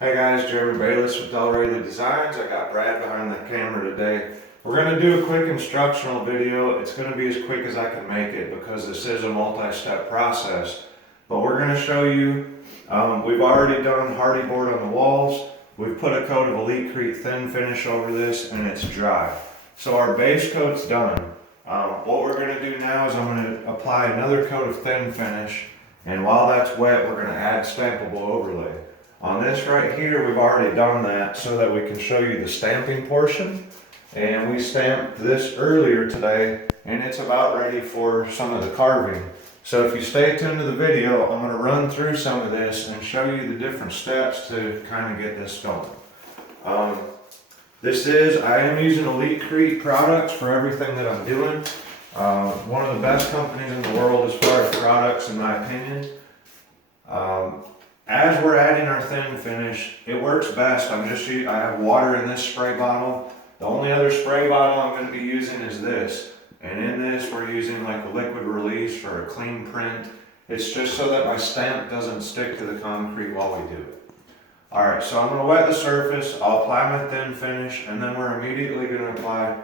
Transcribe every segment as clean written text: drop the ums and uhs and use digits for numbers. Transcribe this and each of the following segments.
Hey guys, Jeremy Bayless with Del Rayleigh Designs. I got Brad behind the camera today. We're going to do a quick instructional video. It's going to be as quick as I can make it because this is a multi-step process. But we're going to show you, we've already done hardy board on the walls. We've put a coat of Elitecrete thin finish over this and it's dry. So our base coat's done. What we're going to do now is I'm going to apply another coat of thin finish, and while that's wet we're going to add stampable overlay. On this right here, we've already done that so that we can show you the stamping portion. And we stamped this earlier today, and it's about ready for some of the carving. So if you stay tuned to the video, I'm going to run through some of this and show you the different steps to kind of get this going. I am using Elitecrete products for everything that I'm doing. One of the best companies in the world as far as products, in my opinion. As we're adding our thin finish, it works best. I have water in this spray bottle. The only other spray bottle I'm going to be using is this. And in this, we're using like a liquid release for a clean print. It's just so that my stamp doesn't stick to the concrete while we do it. Alright, so I'm going to wet the surface, I'll apply my thin finish, and then we're immediately going to apply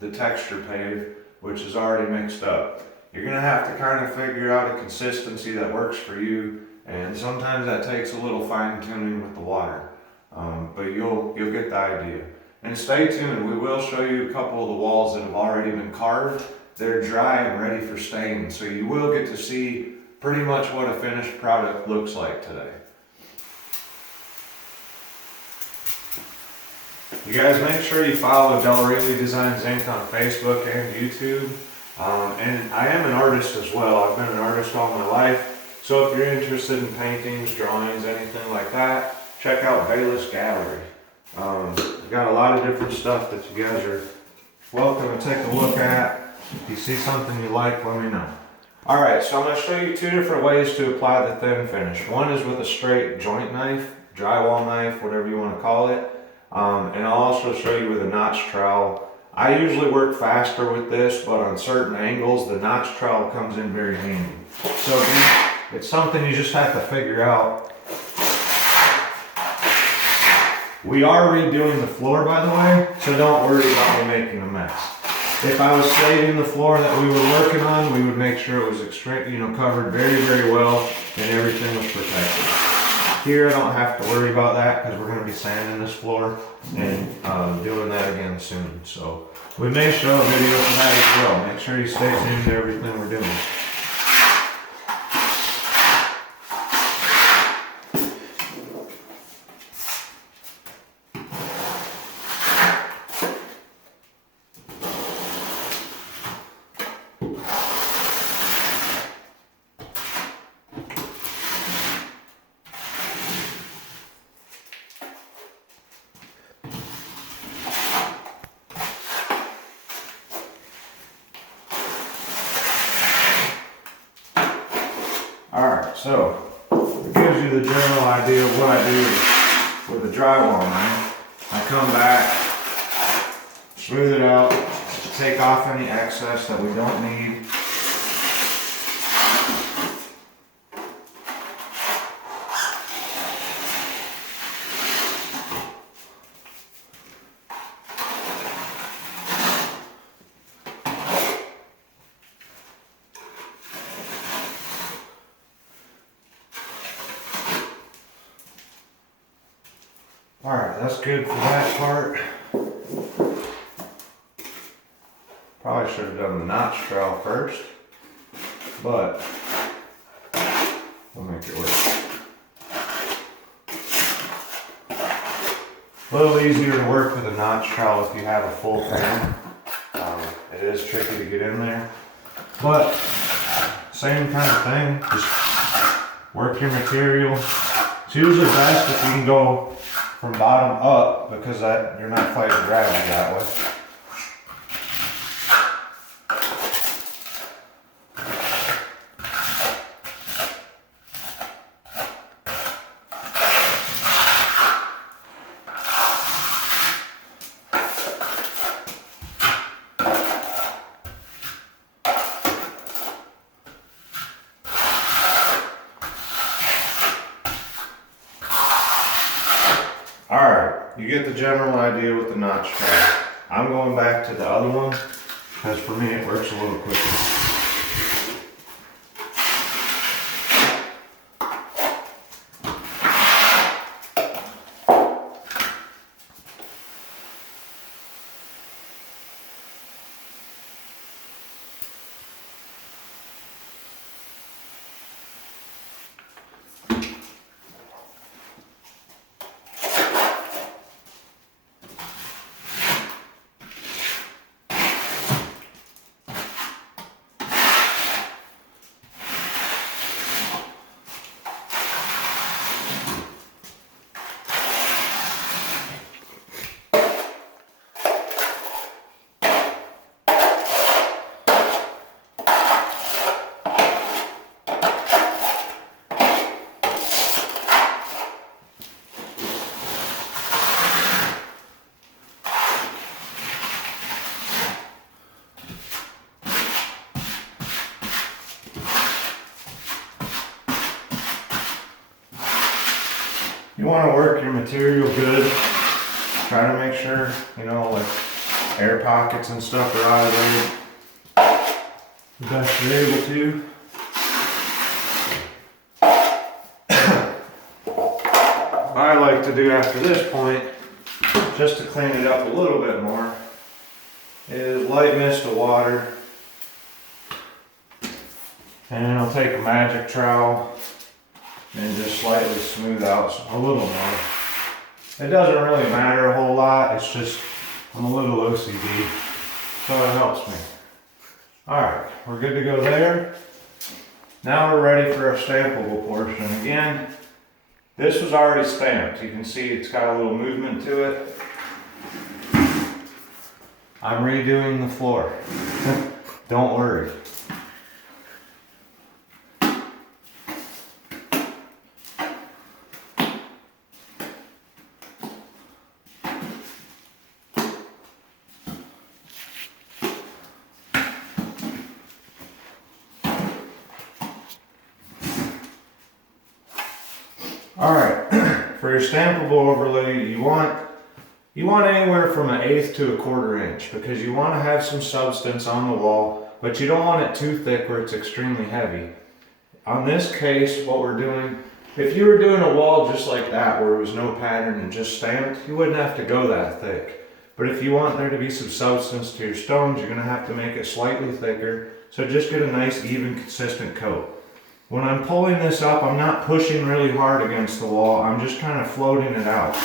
the texture pave, which is already mixed up. You're going to have to kind of figure out a consistency that works for you. And sometimes that takes a little fine tuning with the water, but you'll get the idea. And stay tuned, we will show you a couple of the walls that have already been carved. They're dry and ready for stain, so you will get to see pretty much what a finished product looks like today. You guys make sure you follow Del Rayleigh Designs Inc. on Facebook and YouTube. And I am an artist as well. I've been an artist all my life. So if you're interested in paintings, drawings, anything like that, check out Bayless Gallery. We've got a lot of different stuff that you guys are welcome to take a look at. If you see something you like, let me know. Alright, so I'm going to show you two different ways to apply the thin finish. One is with a straight joint knife, drywall knife, whatever you want to call it. And I'll also show you with a notch trowel. I usually work faster with this, but on certain angles, the notch trowel comes in very handy. So it's something you just have to figure out. We are redoing the floor, by the way, so don't worry about me making a mess. If I was slaving the floor that we were working on, we would make sure it was covered very, very well and everything was protected. Here I don't have to worry about that because we're going to be sanding this floor and doing that again soon. So we may show a video for that as well. Make sure you stay tuned to everything we're doing. Alright, so it gives you the general idea of what I do with the drywall knife. I come back, smooth it out, take off any excess that we don't need. Alright, that's good for that part. Probably should have done the notch trowel first, but we'll make it work. A little easier to work with a notch trowel if you have a full pan. It is tricky to get in there, but same kind of thing, just work your material. It's usually best if you can go from bottom up because you're not fighting gravity that way. you get the general idea with the notch trowel. I'm going back to the other one because for me it works a little quicker. You want to work your material good. Try to make sure, you know, like air pockets and stuff are out of there the best you're able to. What I like to do after this point, just to clean it up a little bit more, is light mist of water. And I'll take a magic trowel and just slightly smooth out a little more. It doesn't really matter a whole lot, it's just I'm a little OCD, so it helps me. Alright, we're good to go there. Now we're ready for our stampable portion. Again, this was already stamped. You can see it's got a little movement to it. I'm redoing the floor. Don't worry. Alright, for your stampable overlay, you want anywhere from 1/8 to 1/4 inch because you want to have some substance on the wall, but you don't want it too thick where it's extremely heavy. On this case, what we're doing, if you were doing a wall just like that where there was no pattern and just stamped, you wouldn't have to go that thick. But if you want there to be some substance to your stones, you're going to have to make it slightly thicker, so just get a nice even consistent coat. When I'm pulling this up, I'm not pushing really hard against the wall, I'm just kind of floating it out.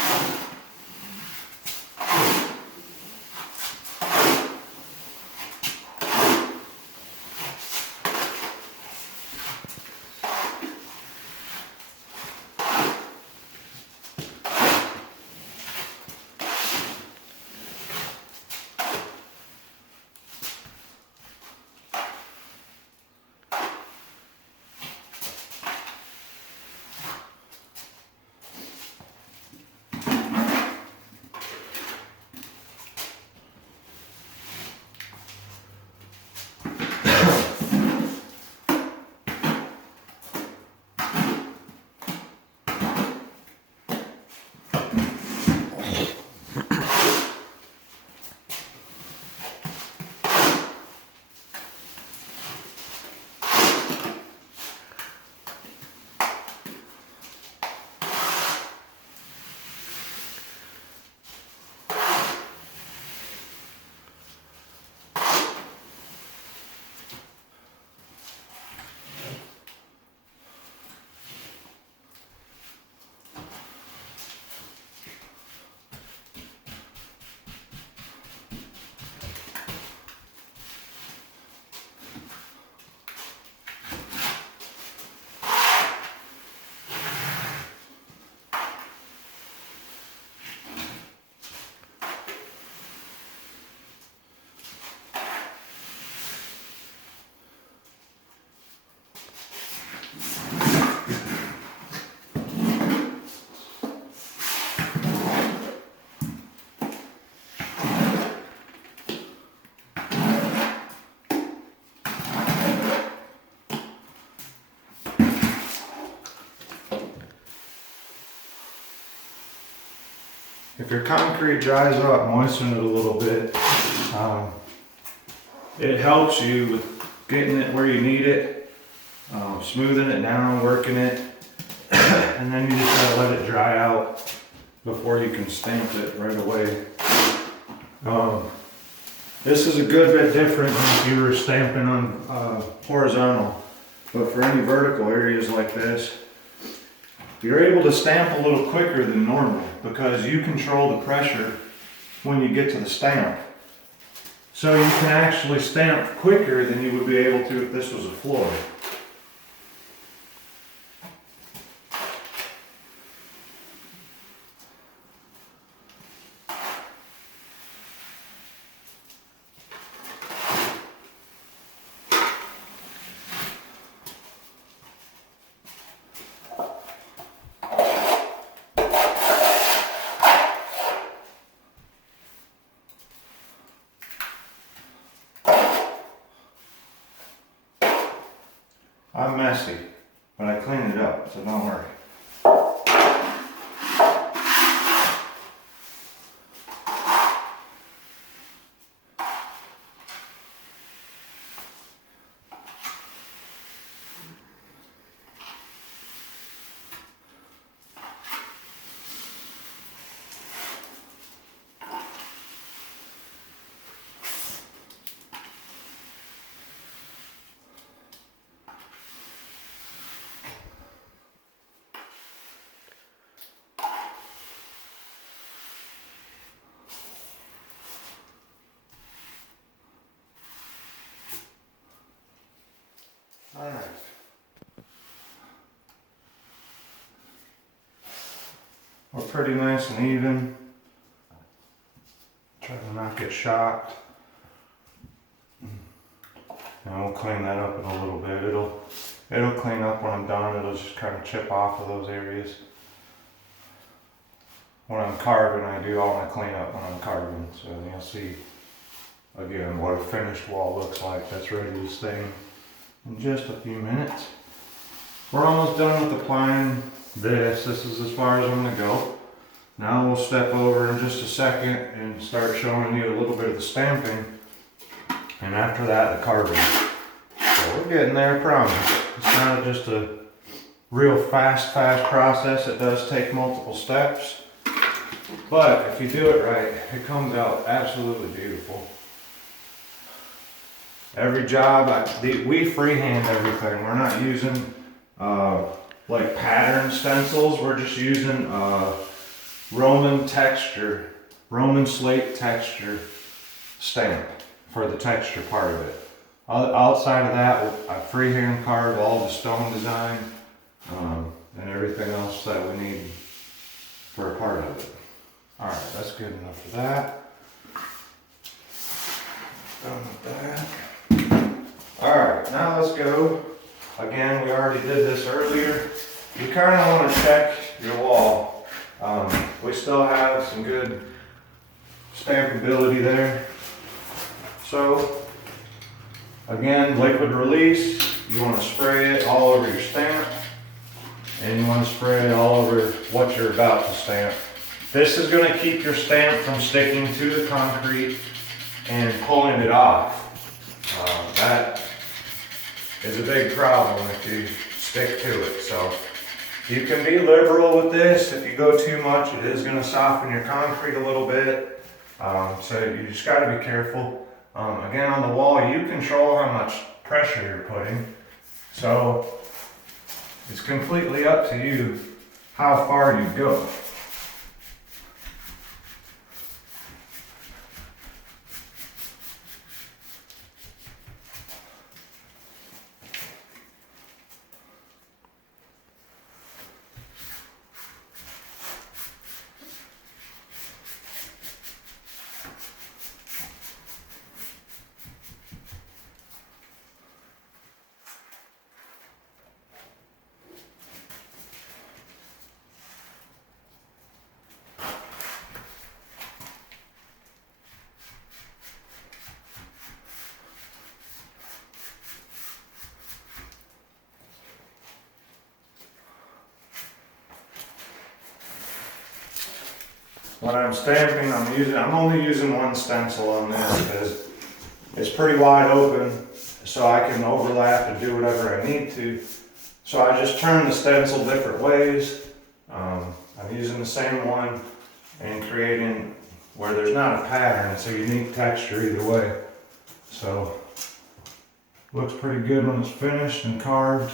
If your concrete dries up, moisten it a little bit. It helps you with getting it where you need it, smoothing it down, working it, and then you just gotta let it dry out before you can stamp it right away. This is a good bit different than if you were stamping on horizontal, but for any vertical areas like this, you're able to stamp a little quicker than normal because you control the pressure when you get to the stamp. So you can actually stamp quicker than you would be able to if this was a floor. I'm messy, but I cleaned it up, so don't worry. All right. We're pretty nice and even. Try to not get shocked. And we'll clean that up in a little bit. It'll clean up when I'm done. It'll just kind of chip off of those areas. When I'm carving, I do all my cleanup when I'm carving. So you'll see again what a finished wall looks like that's ready to stain in just a few minutes. We're almost done with applying this. This is as far as I'm going to go. Now we'll step over in just a second and start showing you a little bit of the stamping, and after that the carving. So we're getting there, I promise. It's not just a real fast process. It does take multiple steps, but if you do it right, it comes out absolutely beautiful. Every job, we freehand everything. We're not using like pattern stencils. We're just using Roman slate texture stamp for the texture part of it. Outside of that, I freehand carve all the stone design and everything else that we need for a part of it. All right, that's good enough for that. Done with that. Alright, now let's go. Again, we already did this earlier. You kind of want to check your wall. We still have some good stampability there. So, again, liquid release. You want to spray it all over your stamp. And you want to spray it all over what you're about to stamp. This is going to keep your stamp from sticking to the concrete and pulling it off. That is a big problem if you stick to it. So you can be liberal with this. If you go too much, it is going to soften your concrete a little bit. So you just got to be careful. Again, on the wall, you control how much pressure you're putting. So it's completely up to you how far you go. when I'm stamping, I'm only using one stencil on this because it's pretty wide open, so I can overlap and do whatever I need to. So I just turn the stencil different ways. I'm using the same one and creating where there's not a pattern. It's a unique texture either way. So looks pretty good when it's finished and carved.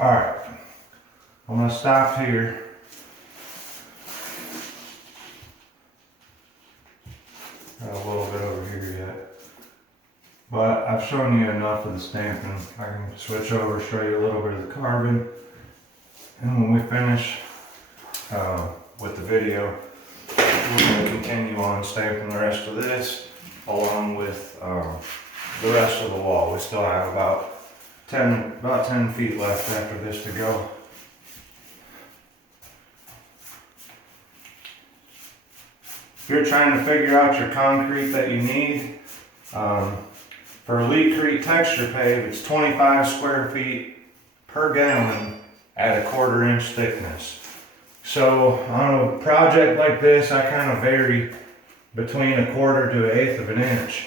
Alright, I'm going to stop here. Got a little bit over here yet. But I've shown you enough of the stamping. I can switch over, show you a little bit of the carving. And when we finish with the video, we're going to continue on stamping the rest of this along with the rest of the wall. We still have about 10 feet left after this to go. If you're trying to figure out your concrete that you need, for Elitecrete texture pave, it's 25 square feet per gallon at a 1/4 inch thickness. So on a project like this, I kind of vary between 1/4 to 1/8 of an inch.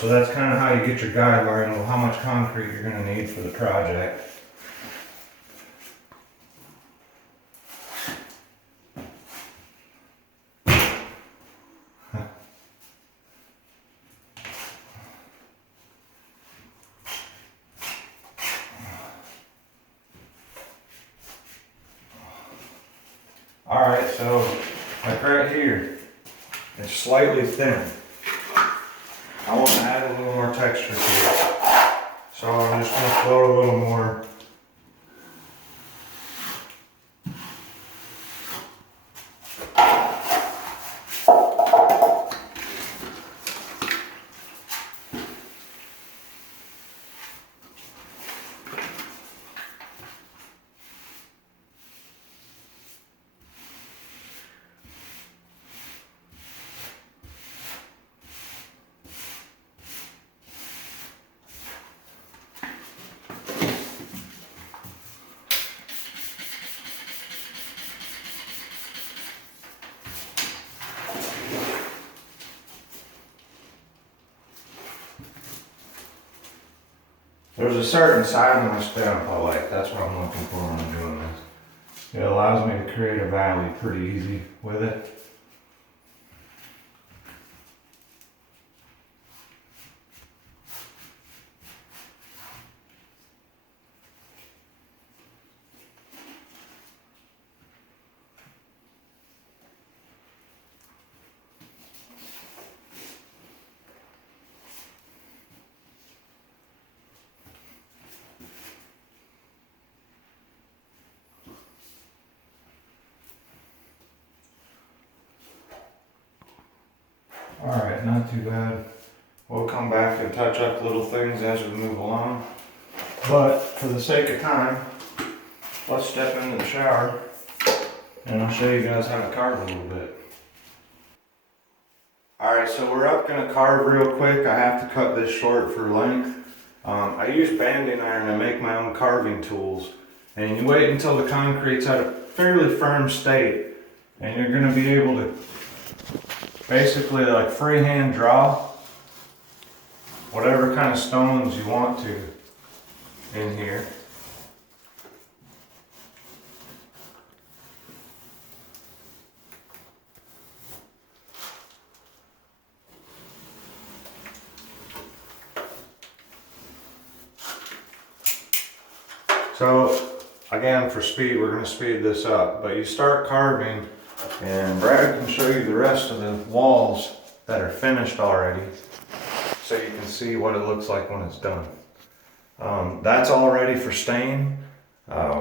So that's kind of how you get your guideline of how much concrete you're going to need for the project. Alright, so like right here, it's slightly thin. I want to add a little more texture to it. So I'm just going to float a little more. There's a certain side of my stamp I like. That's what I'm looking for when I'm doing this. It allows me to create a valley pretty easy with it. Alright, not too bad. We'll come back and touch up little things as we move along. But for the sake of time, let's step into the shower and I'll show you guys how to carve a little bit. Alright, so we're up gonna carve real quick. I have to cut this short for length. I use banding iron to make my own carving tools. And you wait until the concrete's at a fairly firm state and you're gonna be able to basically like freehand draw whatever kind of stones you want to in here. So again, for speed, we're going to speed this up, but you start carving and Brad can show you the rest of the walls that are finished already so you can see what it looks like when it's done. That's all ready for stain.